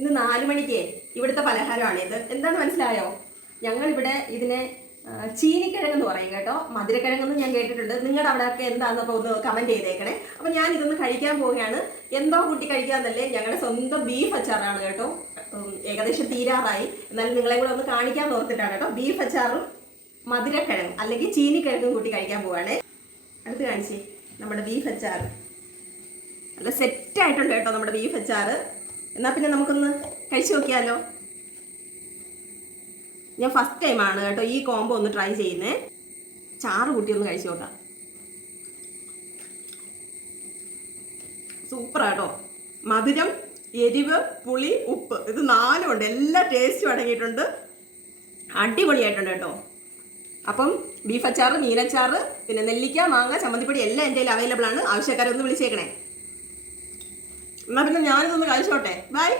ഇന്ന് 4 മണിക്ക് ഇവിടുത്തെ പലഹാരമാണ് ഇത്. എന്താണെന്ന് മനസ്സിലായോ? ഞങ്ങളിവിടെ ഇതിനെ ചീനിക്കിഴങ്ങെന്ന് പറയും കേട്ടോ. മധുരക്കിഴങ്ങെന്ന് ഞാൻ കേട്ടിട്ടുണ്ട്. നിങ്ങളുടെ അവിടെയൊക്കെ എന്താണെന്നൊക്കെ ഒന്ന് കമൻറ്റ് ചെയ്തേക്കണേ. അപ്പം ഞാൻ ഇതൊന്ന് കഴിക്കാൻ പോവുകയാണ്. എന്തോ കൂട്ടി കഴിക്കാന്നല്ലേ, ഞങ്ങളുടെ സ്വന്തം ബീഫ് അച്ചാറാണ് കേട്ടോ. ഏകദേശം തീരാറായി, എന്നാലും നിങ്ങളെ കൂടെ ഒന്ന് കാണിക്കാൻ ഓർത്തിട്ടാണ് കേട്ടോ. ബീഫ് അച്ചാറും മധുരക്കിഴങ്ങ് അല്ലെങ്കിൽ ചീനിക്കിഴങ്ങും കൂട്ടി കഴിക്കാൻ പോവുകയാണേ. അടുത്ത് കാണിച്ചേ നമ്മുടെ ബീഫ് അച്ചാർ. നല്ല സെറ്റായിട്ടുണ്ട് കേട്ടോ നമ്മുടെ ബീഫ് അച്ചാർ. എന്നാൽ പിന്നെ നമുക്കൊന്ന് കഴിച്ചു നോക്കിയാലോ. ഞാൻ ഫസ്റ്റ് ടൈമാണ് കേട്ടോ ഈ കോംബോ ഒന്ന് ട്രൈ ചെയ്യുന്നേ. ചാറ് കൂട്ടി ഒന്ന് കഴിച്ചു നോക്കാം. സൂപ്പറാട്ടോ. മധുരം, എരിവ്, പുളി, ഉപ്പ്, ഇത് 4 ഉണ്ട്. എല്ലാ ടേസ്റ്റും അടങ്ങിയിട്ടുണ്ട്. അടിപൊളിയായിട്ടുണ്ട് കേട്ടോ. അപ്പം ബീഫ് അച്ചാറ്, മീനച്ചാറ്, പിന്നെ നെല്ലിക്ക, മാങ്ങ, ചമ്മന്തിപ്പൊടി എല്ലാം എൻ്റെ കയ്യിൽ അവൈലബിൾ ആണ്. ആവശ്യക്കാരെ ഒന്ന് വിളിച്ചേക്കണേ. എന്നാൽ പിന്നെ ഞാനിതൊന്ന് കഴിച്ചോട്ടെ. ബൈ.